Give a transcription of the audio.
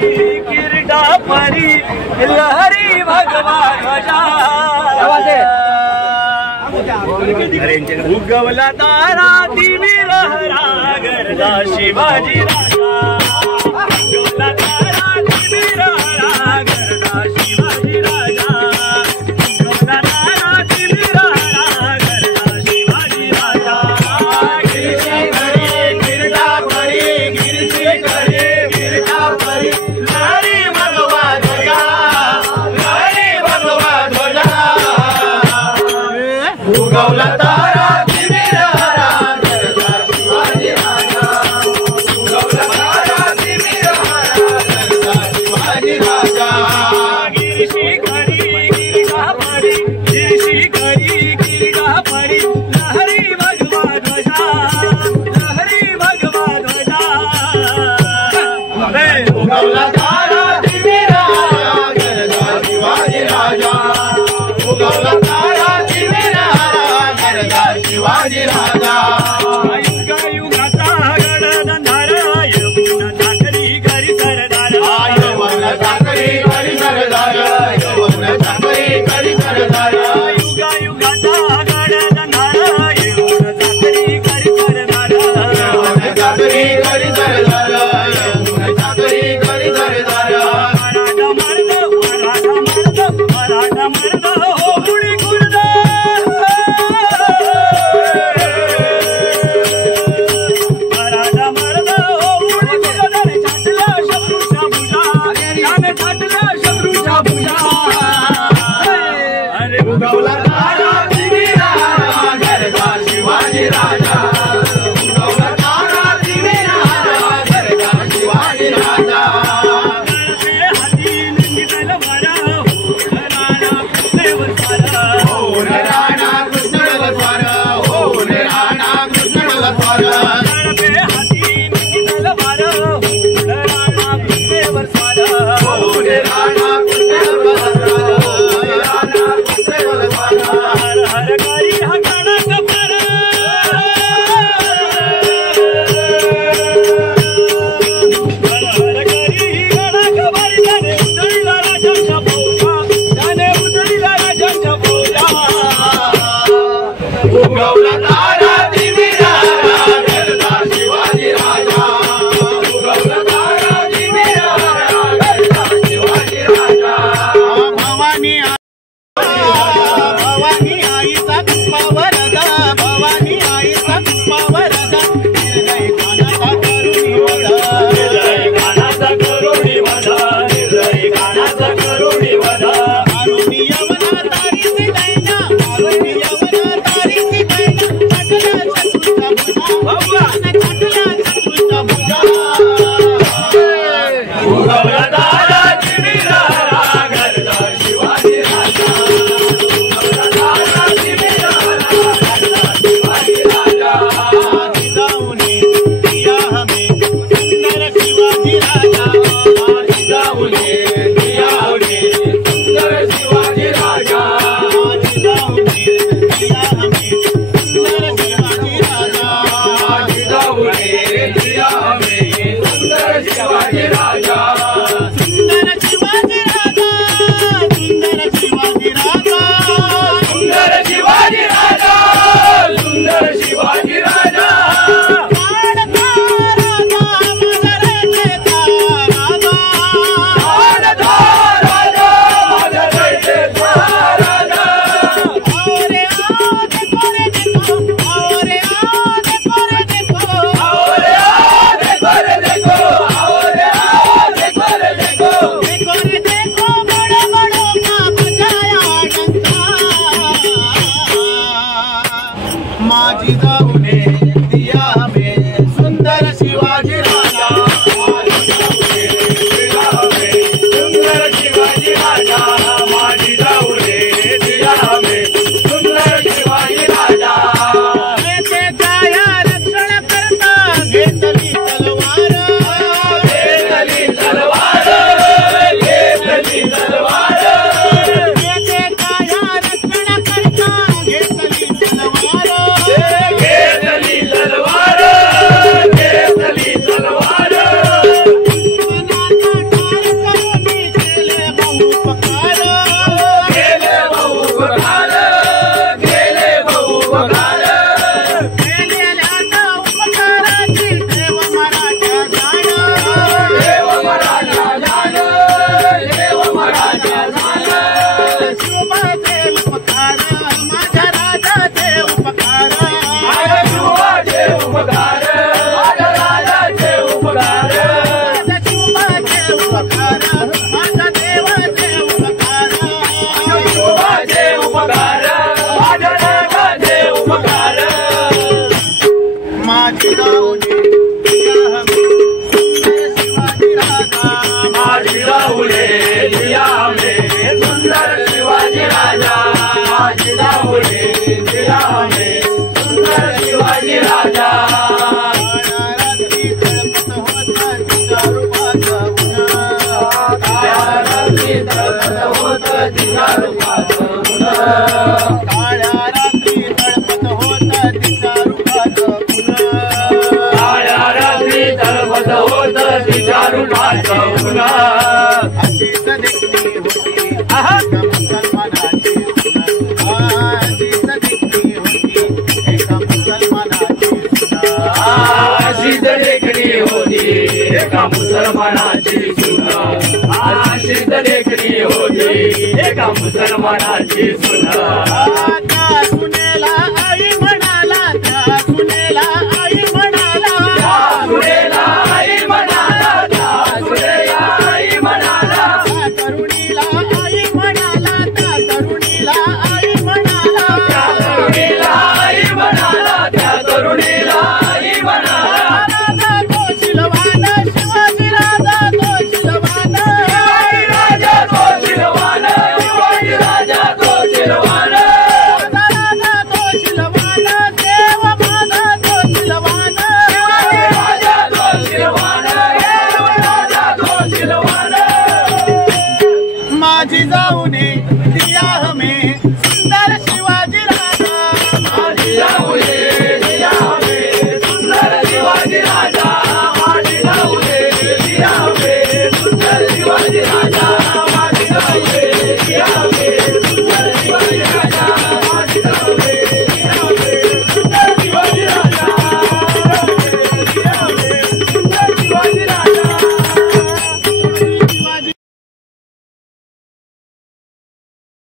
किरीटा परी लहरी भगवा ध्वजा उगवला तारा दिवी लहरा गरजा शिवाजी राजा उगवला तारा दिवी लहरा गरजा शिवाजी राजा उगवला तारा दिवी लहरा गरजा शिवाजी राजा गिरशी घरी गिरटा परी गिरशी घरी गिरटा परी लहरी भगवा ध्वजा लहरी भगवा ध्वजा उगवला तारा दिवी लहरा गरजा शिवाजी राजा उगवला तारा दिवी लहरा गरजा शिवाजी राजा गिरशी घरी गिरटा परी गिरशी घरी गिरटा परी लहरी भगवा ध्वजा लहरी भगवा ध्वजा उगवला तारा दिवी लहरा गरजा शिवाजी राजा उगवला तारा दिवी लहरा गरजा शिवाजी राजा युगायुगाचा गडधंदार यमुना चाकरी घरी सरदार यमुना चाकरी घरी सरदार यमुना चाकरी घरी सरदार युगायुगाचा गडधंदार यमुना चाकरी घरी सरदार यमुना चाकरी घरी सरदार यमुना चाकरी घरी सरदार मराठा मर्द हो गुणी गुर्द मराठा मर्द हो गुणी गुर्द छाटला शत्रूच्या भुजा त्याने छाटला शत्रूच्या भुजा अरे उगवला तारा दिवी लहरा गरजा शिवाजी राजा उगवला तारा दिवी लहरा गरजा शिवाजी राजा हाती नंगी तलवारा होऊन राणा कृष्ण ललवारा होऊन राणा कृष्ण ललवारा हाती नंगी तलवारा होऊन राणा कृष्णेवर स्वारा होऊन राणा कृष्णेवर स्वारा हर हर करी हा गणक पर हर हर करी गणक पर त्याने उधळला राजाच्या फौजा त्याने उधळला राजाच्या फौजा उगवला तारा दिवी लहरा गरजा शिवाजी राजा उगवला तारा दिवी लहरा गरजा शिवाजी राजा भवानी भवानी आईचा कृपावर गा भवानी आईचा कृपावर गा निर्णय कानाचा करुणी वदा निर्णय कानाचा करुणी वदा निर्णय कानाचा करुणी वदा आरुणी यवना तारीसी दैना आरुणी यवना तारीसी दैना छाटला शत्रूचा भुजा छाटला शत्रूचा भुजा उगवला तारा दिवी लहरा गरजा शिवाजी राजा उगवला तारा दिवी लहरा गरजा शिवाजी राजा जिजाऊने दिया हमें सुंदर शिवाजी राजा जिजाऊने दिया हमें सुंदर शिवाजी राजा जिजाऊने दिया हमें सुंदर शिवाजी राजा जिजाऊने दिया हमें सुंदर शिवाजी राजा सुंदर शिवाजी राजा सुंदर शिवाजी राजा सुंदर शिवाजी राजा सुंदर शिवाजी राजा लाडका राजा मदरतेचा राजा लाडका राजा मदरतेचा राजा औरे आओ देखो रे देखो औरे आओ देखो रे देखो औरे आओ देखो रे देखो औरे आओ देखो रे देखो देखो रे देखो बड़ो बड़ो का बजाया डंका माँ जिजाऊने दिया हमें सुंदर शिवाजी राजा माँ जिजाऊने दिया हमें सुंदर शिवाजी राजा माँ जिजाऊने दिया हमें सुंदर शिवाजी राजा ऐसे जाया रक्षण करता घेतली तलवार घेतली तलवार घेतली तलवार ऐसे जाया रक्षण करता घेतली तलवार घेतली तलवार घेतली तलवार तिच्या रूपात ऊन काळ्या रात्री तळपत होत तिच्या रूपात ऊन काळ्या रात्री तळपत होत तिच्या रूपात ऊन अशीच देखणी होती एका मुसलमानाची अशीच देखणी होती एका मुसलमानाची अशीच देखणी होती एका मुसलमानाची सुन अशीच देखणी होती एका मुसलमानाची सुन त्या सुनेला